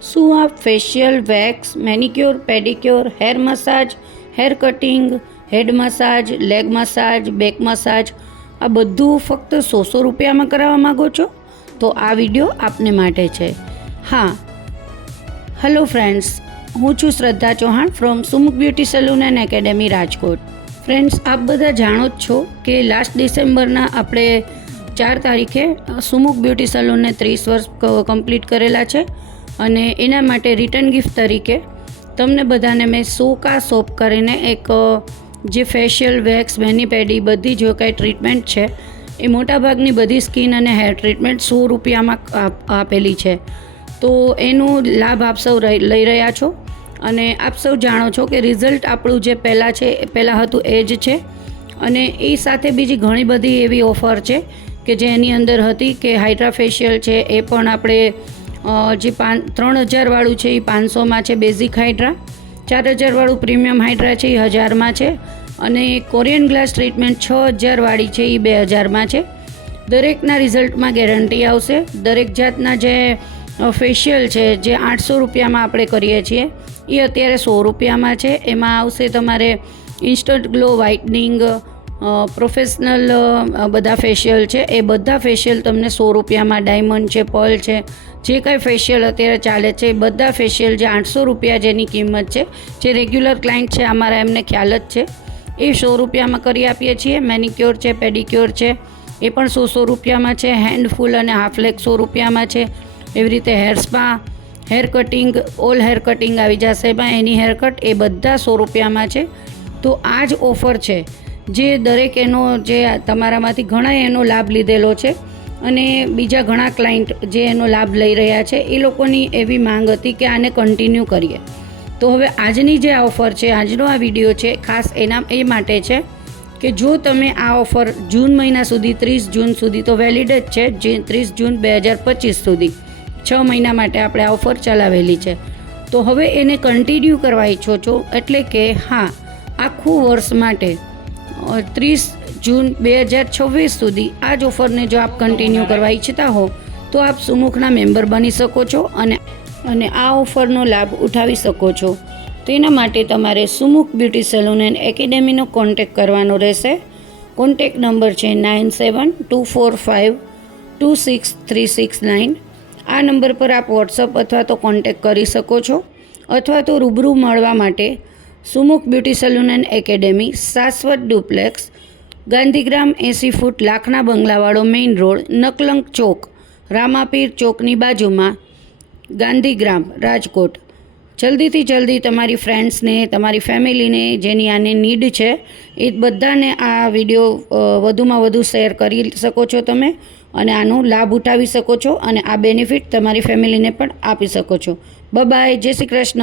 શું આપ facial, wax, manicure, pedicure, hair massage, hair cutting, head massage, leg massage, back massage આ બધું ફક્ત 100 રૂપિયામાં કરાવવા માગો છો? તો આ વિડીયો આપને માટે છે. હા, હેલો ફ્રેન્ડ્સ, હું છું શ્રદ્ધા Chauhan from Sumukh beauty salon and academy Rajkot. Friends, આપ બધા જાણો જ છો કે લાસ્ટ ડિસેમ્બરના આપણે 4 તારીખે સુમુખ બ્યુટી સલૂનને 30 વર્ષ કમ્પ્લીટ કરેલા છે અને એના માટે રિટર્ન ગિફ્ટ તરીકે તમને બધાને મેં 100 સોપ કરીને એક જે ફેશિયલ, વેક્સ, મેની પેડી બધી જો કાંઈ ટ્રીટમેન્ટ છે એ મોટાભાગની બધી સ્કિન અને હેર ટ્રીટમેન્ટ 100 રૂપિયામાં આપેલી છે. તો એનો લાભ આપ સૌ લઈ રહ્યા છો અને આપ સૌ જાણો છો કે રિઝલ્ટ આપણું જે પહેલાં હતું એ જ છે. અને એ સાથે બીજી ઘણી બધી એવી ઓફર છે કે જે એની અંદર હતી કે હાઇડ્રા ફેશિયલ છે એ પણ આપણે જે 3000 વાળું છે એ 500માં છે, બેઝિક હાઇડ્રા 4000 વાળું પ્રીમિયમ હાઇડ્રા છે એ 1000માં છે અને કોરિયન ગ્લાસ ટ્રીટમેન્ટ 6000 વાળી છે એ 2000માં છે. દરેકના રિઝલ્ટમાં ગેરંટી આવશે. દરેક જાતના જે ફેશિયલ છે જે 800 રૂપિયામાં આપણે કરીએ છીએ એ અત્યારે 100 રૂપિયામાં છે. એમાં આવશે તમારે ઇન્સ્ટન્ટ ગ્લો, વ્હાઇટનિંગ, પ્રોફેશનલ બધા ફેશિયલ છે એ બધા ફેશિયલ તમને 100 રૂપિયામાં, ડાયમંડ છે, પર્લ છે, જે કાંઈ ફેશિયલ અત્યારે ચાલે છે એ બધા ફેશિયલ જે 800 રૂપિયા જેની કિંમત છે, જે રેગ્યુલર ક્લાયન્ટ છે અમારા એમને ખ્યાલ જ છે, એ 100 રૂપિયામાં કરી આપીએ છીએ. મેનિક્યોર છે, પેડિક્યોર છે એ પણ 100 રૂપિયામાં છે. હેન્ડ ફૂલ અને હાફ લેગ 100 રૂપિયામાં છે. એવી રીતે hair spa, hair cutting, all hair cutting આવી જશે એમાં, એની હેર કટ એ બધા 100 રૂપિયામાં છે. તો આ જ ઓફર છે જે દરેક એનો જે તમારામાંથી ઘણાએ એનો લાભ લીધેલો છે અને બીજા ઘણા ક્લાયન્ટ જે એનો લાભ લઈ રહ્યા છે એ લોકોની એવી માંગ હતી કે આને કન્ટિન્યુ કરીએ. તો હવે આજની જે આ ઓફર છે, આજનો આ વિડીયો છે ખાસ એ માટે છે કે જો તમે આ ઓફર જૂન મહિના સુધી, 30 જૂન સુધી તો વેલિડ જ છે, જે 30 જૂન 2025 સુધી 6 મહિના માટે આપણે આ ઓફર ચલાવેલી છે. તો હવે એને કન્ટિન્યુ કરવા ઈચ્છો છો એટલે કે હા, આખું વર્ષ માટે 30 જૂન 2026 સુધી આ જ ઓફરને જો આપ કન્ટિન્યુ કરવા ઈચ્છતા હો તો આપ સુમુખના મેમ્બર બની શકો છો અને આ ઓફરનો લાભ ઉઠાવી શકો છો. તો એના માટે તમારે સુમુખ બ્યુટી સલૂન એન્ડ એકેડેમીનો કોન્ટેક કરવાનો રહેશે. કોન્ટેક નંબર છે 9724526369. આ નંબર પર આપ વોટ્સઅપ અથવા તો કોન્ટેક કરી શકો છો અથવા તો રૂબરૂ મળવા માટે Sumukh beauty salon and academy, શાશ્વત ડુપ્લેક્સ, ગાંધીગ્રામ 80 ફૂટ, લાખના બંગલાવાળો મેઇન રોડ, નકલંક ચોક, રામાપીર ચોકની બાજુમાં, ગાંધીગ્રામ, રાજકોટ. જલ્દીથી જલ્દી તમારી ફ્રેન્ડ્સને, તમારી ફેમિલીને જેની આને નીડ છે એ બધાને આ વિડીયો વધુમાં વધુ શેર કરી શકો છો તમે અને આનો લાભ ઉઠાવી શકો છો અને આ બેનિફિટ તમારી ફેમિલીને પણ આપી શકો છો. બાય, જય શ્રી કૃષ્ણ.